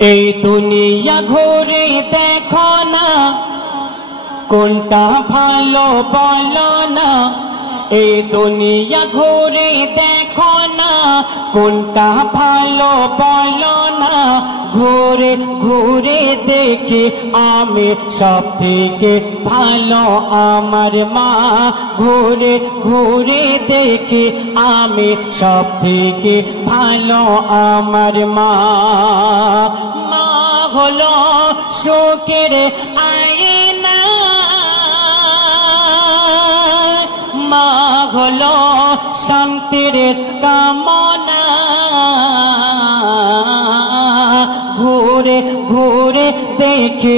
এই দুনিয়া ঘুরে দেখো না, কোনটা ভালো বলো না। এই দুনিয়া ঘুরে দেখো না, কোনটা ভালো বলো না। ঘুরে ঘুরে দেখি আমি সব থেকে ভালো আমার মা। ঘুরে ঘুরে দেখি আমি সব থেকে ভালো আমার মা। মা হলো সুখের আয়না, মা হলো শান্তির কামনা। ঘুরে ঘুরে দেখি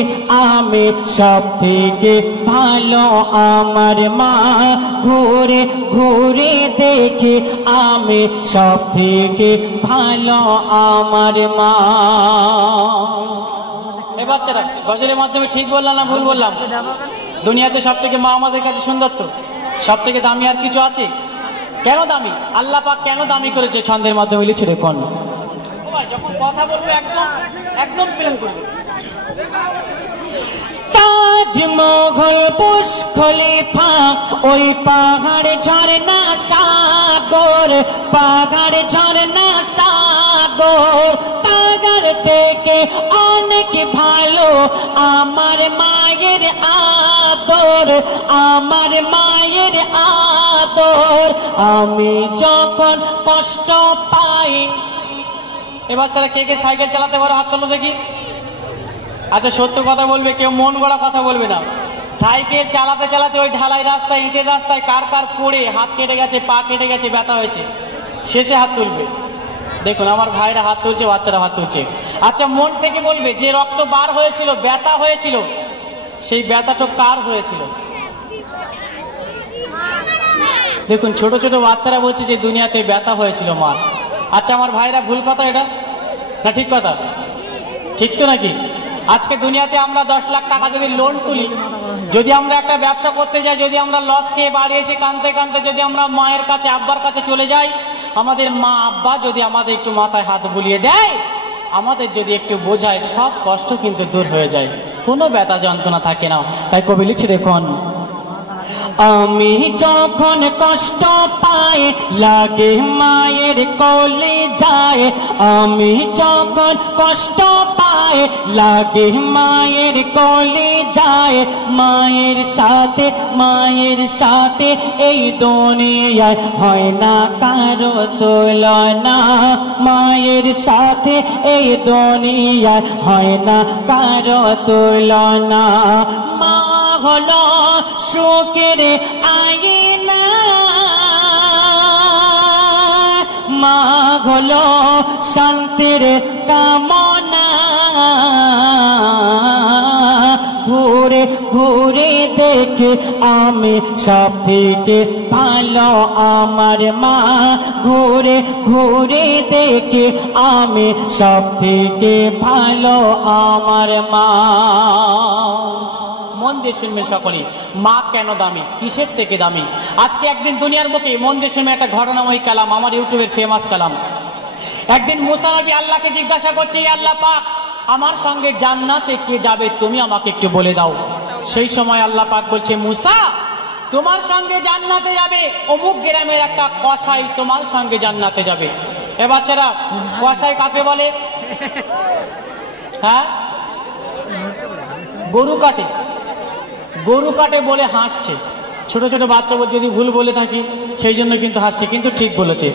আমি সব থেকে ভালো আমার মা। ঘুরে ঘুরে দেখি আমি সব থেকে ভালো আমার মা। এ বাচ্চারা, গজলের মাধ্যমে ঠিক বললাম না ভুল বললাম? দুনিয়াতে সব থেকে মা আমাদের কাছে সুন্দর, তো সব থেকে দামি আর কিছু আছে? কেন দামি? আল্লাহ পাক কেন দামি করেছে ছন্দের মাধ্যমে লিখে দেখুন। যখন কথা বলবো একদম একদম প্রেম করবে। তাজমহল, বুর্জ খলিফা, ওই পাহাড় ঝরনা সাগর, পাহাড় ঝরনা সাগর। পাহাড় থেকে অনেক ভালো আমার মায়ের আদর, আমার মায়ের আদর। আমি যখন কষ্ট পাই, এ বাচ্চারা কে কে সাইকেল চালাতে পারো হাত তোলো দেখি। আচ্ছা সত্য কথা বলবে, কেউ মন গড়া কথা বলবে না। সাইকেল চালাতে চালাতে ওই ঢালাই রাস্তায়, ইটের রাস্তায় কার কার পড়ে হাত কেটে গেছে, পা কেটে গেছে, ব্যথা হয়েছে, শেষে হাত তুলবে। দেখুন আমার ভাইরা হাত তুলছে, বাচ্চারা হাত তুলছে। আচ্ছা মন থেকে বলবে, যে রক্ত বার হয়েছিল, ব্যথা হয়েছিল, সেই ব্যথাটা কার হয়েছিল? দেখুন ছোট ছোট বাচ্চারা বলছে যে দুনিয়াতে ব্যথা হয়েছিল মার। আচ্ছা আমার ভাইরা, ভুল কথা এটা না ঠিক কথা? ঠিক তো নাকি? আজকে দুনিয়াতে আমরা 10 লাখ টাকা যদি লোন তুলি, যদি আমরা একটা ব্যবসা করতে যাই, যদি আমরা লস খেয়ে বাড়ি এসে কাঁদতে কাঁদতে যদি আমরা মায়ের কাছে, আব্বার কাছে চলে যাই, আমাদের মা আব্বা যদি আমাদের একটু মাথায় হাত বুলিয়ে দেয়, আমাদের যদি একটু বোঝায়, সব কষ্ট কিন্তু দূর হয়ে যায়, কোনো ব্যথা যন্ত্রণা থাকে না। তাই কবি লিখছে দেখুন, আমি যখন কষ্ট পাই লাগে মায়ের কোলে যায়। আমি যখন কষ্ট পাই লাগে মায়ের কোলে যায়। মায়ের সাথে এই দুনিয়ায় হয় না কারো তুলনা। মায়ের সাথে এই দুনিয়ায় হয় না কারো তুলনা। মা হলো সুখের আয়না, মা হলো শান্তির কামনা। ঘুরে ঘুরে দেখে আমি সব থেকে ভালো আমার মা। ঘুরে ঘুরে দেখে আমি সব থেকে ভালো আমার মা। মন দিয়ে শুনবেন সকলে, মা কেন দামি, কিসের থেকে দামি? আজকে একদিন দুনিয়ার বুকে মন দিয়ে শুনবেন একটা ঘটনাময়ী কালাম, আমার ইউটিউবের ফেমাস কালাম। একদিন মুসা নবী আল্লাহকে জিজ্ঞাসা করছে, আল্লাহ পাক আমার সঙ্গে জান্নাতে কে যাবে, তুমি আমাকে একটু বলে দাও। সেই সময় আল্লাহ পাক বলছে, মুসা তোমার সঙ্গে জান্নাতে যাবে অমুক গ্রামের একটা কসাই, তোমার সঙ্গে জান্নাতে যাবে। এ বাচ্চারা, কসাই কাকে বলে? হ্যাঁ, গরু কাটে, গরু কাটে বলে হাসছে। ছোট ছোট বাচ্চা বল, যদি ভুল বলে থাকি সেই জন্য কিন্তু হাসছে, কিন্তু ঠিক বলেছে।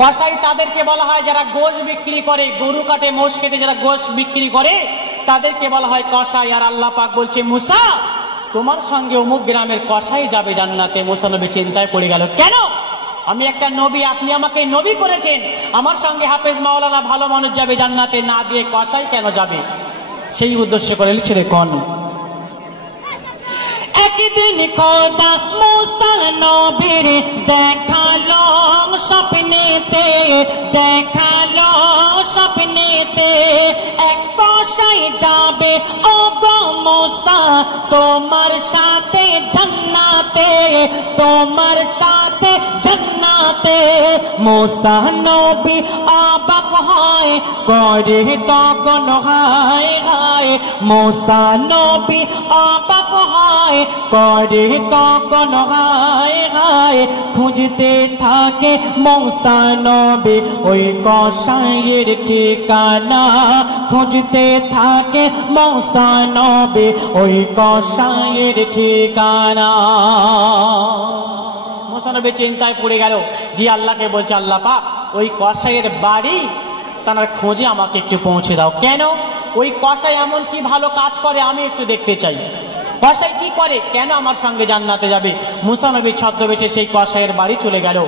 কসাই তাদেরকে বলা হয় যারা গোশ বিক্রি করে, গরু কাটে মোষ কেটে যারা গোশ বিক্রি করে তাদেরকে বলা হয় কসাই। আর আল্লাহ পাক বলছে, মুসা তোমার সঙ্গে অমুক গ্রামের কসাই যাবে জান্নাতে। মুসা নবী চিন্তায় পড়ে গেল, কেন? আমি একটা নবী, আপনি আমাকে নবী করেছেন, আমার সঙ্গে হাফেজ মাওলানা ভালো মানুষ যাবে জান্নাতে, না দিয়ে কসাই কেন যাবে? সেই উদ্দেশ্য করে লিখছে দেখুন, একদিন খোদা মুসা নবীর দেখালো স্বপ্নেতে, দেখালো স্বপ্নেতে এক কসাই যাবে ও গো মুসা তোমার সাথে জান্নাতে, তোমার সাথে জান্নাতে। সাথে মুসা নবী অবাক হয় করে তখন হায় হায় মুসা নবী অবাক হয় করে তখন হায় হায় খুঁজতে থাকে মুসা নবী ওই কসাইয়ের ঠিকানা খুঁজতে থাকে মুসা নবী ওই কসাইয়ের ঠিকানা মুসা নবী চিন্তায় পড়ে গেল গিয়ে আল্লাহকে বলছে আল্লাহ পাক ওই কসাইয়ের বাড়ি তার খোঁজে আমাকে একটু পৌঁছে দাও কেন ওই কসাই এমন কি ভালো কাজ করে আমি একটু দেখতে চাই কসাই কি করে কেন আমার সঙ্গে জান্নাতে যাবে মুসা নবী ছদ্মবেশে সেই কসাইয়ের বাড়ি চলে গেল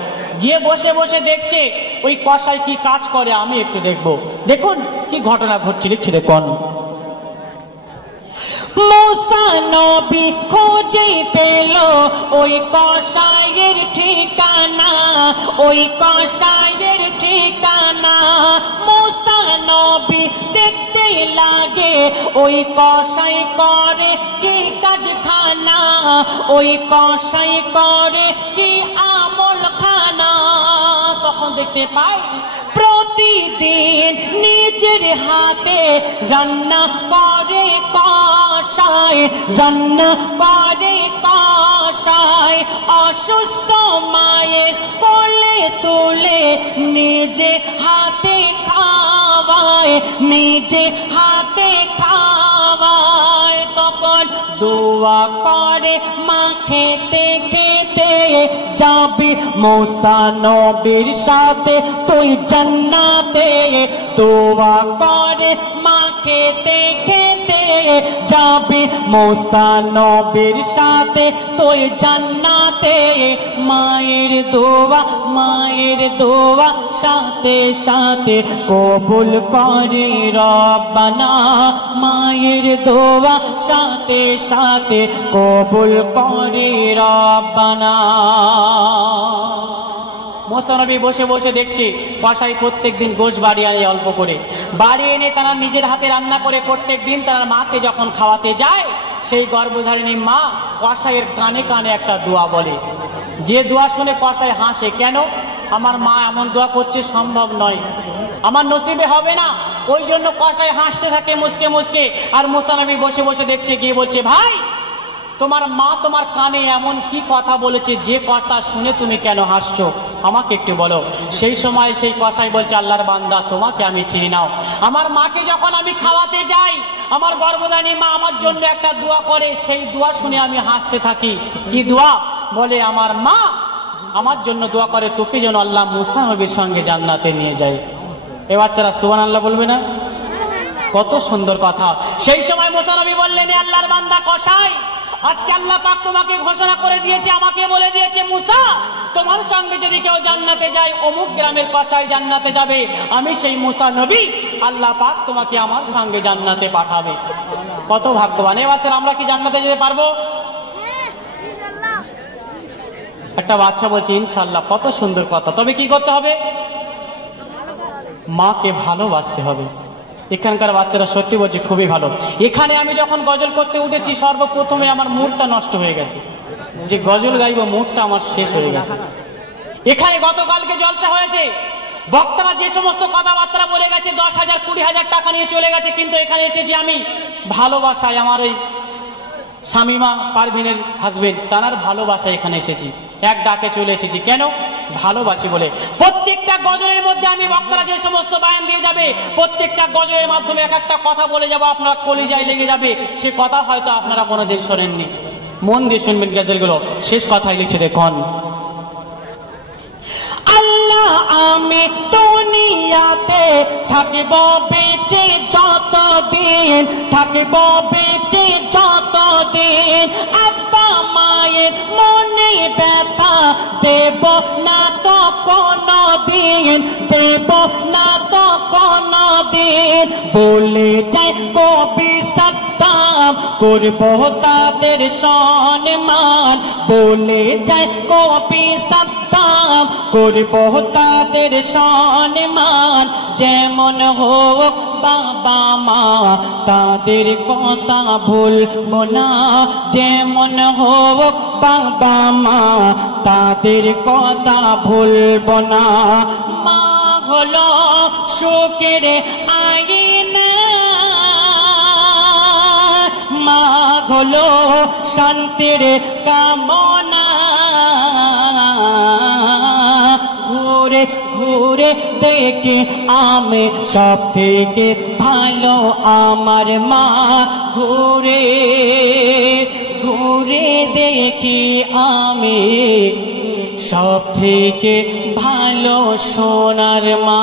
গিয়ে বসে বসে দেখছে ওই কসাই কি কাজ করে আমি একটু দেখব দেখুন কি ঘটনা ঘটছে লিখছে দেখুন মুসা নবী খুঁজে পেল ওই কসাইয়ের ঠিকানা ওই কসাইয়ের ঠিকানা মুসা নবী দেখতে লাগে ওই কসাই করে কি কাজখানা ওই কসাই করে কি আমল খানা তখন দেখতে পাই প্রতিদিন নিজের হাতে রান্না করে কসাই রান্না করে কসাই অসুস্থ মায়ের কোলে তুলে নিজে হাতে খাওয়ায় নিজে হাতে খাওয়ায় তখন দোয়া করে মা খেতে খেতে যাবি মুসা নবীর সাথে তুই জান্নাতে দোয়া করে মা খেতে খেতে যাবি মুসা নবীর সাথে তুই জান্নাতে মায়ের দোয়া সাথে সাথে কবুল করে রব্বানা মায়ের দোয়া সাথে সাথে কবুল করে রব্বানা মুসা নবী বসে বসে দেখছে কসাই প্রত্যেকদিন গোশ বাড়ি আনে অল্প করে বাড়ি এনে তারা নিজের হাতে রান্না করে প্রত্যেকদিন তার মাকে যখন খাওয়াতে যায় সেই গর্ভধারিণী মা কসাইয়ের কানে কানে একটা দোয়া বলে যে দোয়া শুনে কসাই হাসে কেন আমার মা এমন দোয়া করছে সম্ভব নয় আমার নসিবে হবে না ওই জন্য কসাই হাসতে থাকে মুসকে মুসকে আর মুসা নবী বসে বসে দেখছে গিয়ে বলছে ভাই তোমার মা তোমার কানে এমন কি কথা বলেছে যে কথা শুনে তুমি কেন হাসছো আমাকে একটু বলো সেই সময় সেই কসাই বলছে আল্লাহর বান্দা তোমাকে আমি চিনি নাও আমার মাকে যখন আমি খাওয়াতে যাই আমার গর্ভধারিণী মা আমার জন্য একটা দোয়া করে সেই দোয়া শুনে আমি হাসতে থাকি কি দোয়া বলে আমার মা আমার জন্য দোয়া করে তোকে যেন আল্লাহ মুসা নবীর সঙ্গে জান্নাতে নিয়ে যায় এ বাচ্চারা সুবহানাল্লাহ বলবে না কত সুন্দর কথা সেই সময় মুসা নবী বললেন আল্লাহর বান্দা কসাই আজকে আল্লাহ পাক তোমাকে ঘোষণা করে দিয়েছে আমাকে বলে দিয়েছে মুসা তোমার সঙ্গে যদি কেউ জান্নাতে যায় অমুক গ্রামের কসাই জান্নাতে যাবে আমি সেই মুসা নবী আল্লাহ পাক তোমাকে আমার সঙ্গে জান্নাতে পাঠাবে কত ভাগ্যবান এ বাচ্চারা আমরা কি জান্নাতে যেতে পারবো একটা বাচ্চা বলছে ইনশাআল্লাহ কত সুন্দর কথা তবে কি করতে হবে মাকে ভালোবাসতে হবে এখানকার বাচ্চারা সত্যি বলছে খুবই ভালো এখানে আমি যখন গজল করতে উঠেছি সর্বপ্রথমে আমার মুডটা নষ্ট হয়ে গেছে যে গজল গাইব মুডটা আমার শেষ হয়ে গেছে এখানে গতকালকে জলসা হয়েছে বক্তারা যে সমস্ত কথাবার্তা বলে গেছে 10,000 20,000 টাকা নিয়ে চলে গেছে কিন্তু এখানে এসেছি আমি ভালোবাসায় আমার এই শামিমা পারভিনের হাজবেন্ড তার ভালোবাসায় এখানে এসেছি এক ডাকে চলে এসেছি কেন ভালোবাসি বলে প্রত্যেকটা গজলের মধ্যে আমি বক্তারা যে সমস্ত বয়ান দিয়ে যাবে প্রত্যেকটা গজলের মাধ্যমে এক একটা কথা বলে যাব আপনার কলিজায় লেগে যাবে সে কথা হয়তো আপনারা কোনোদিন শোনেননি মন দিয়ে শুনবেন গজলগুলো শেষ কথাই লিখছে দেখুন আল্লাহ আমি দুনিয়াতে থাকব বেঁচে যতদিন থাকব বেঁচে যতদিন আব্বা মায়ের মনে ব্যথা দেব না তো কোনদিন দেব না তো কোনদিন বলে যায় কবি সাদ্দাম করব তাদের সম্মান বলে যায় কবি সাদ্দাম দিতাম, করব তাদের সম্মান, যেমন হোক বাবা মা তাদের কথা ভুলব না, যেমন হোক বাবা মা তাদের কথা ভুলব না। মা হলো সুখের আয়না, মা হলো শান্তির কামনা, ঘুরে ঘুরে দেখি আমি সব থেকে ভালো আমার মা, ঘুরে ঘুরে দেখি আমি সব থেকে ভালো সোনার মা।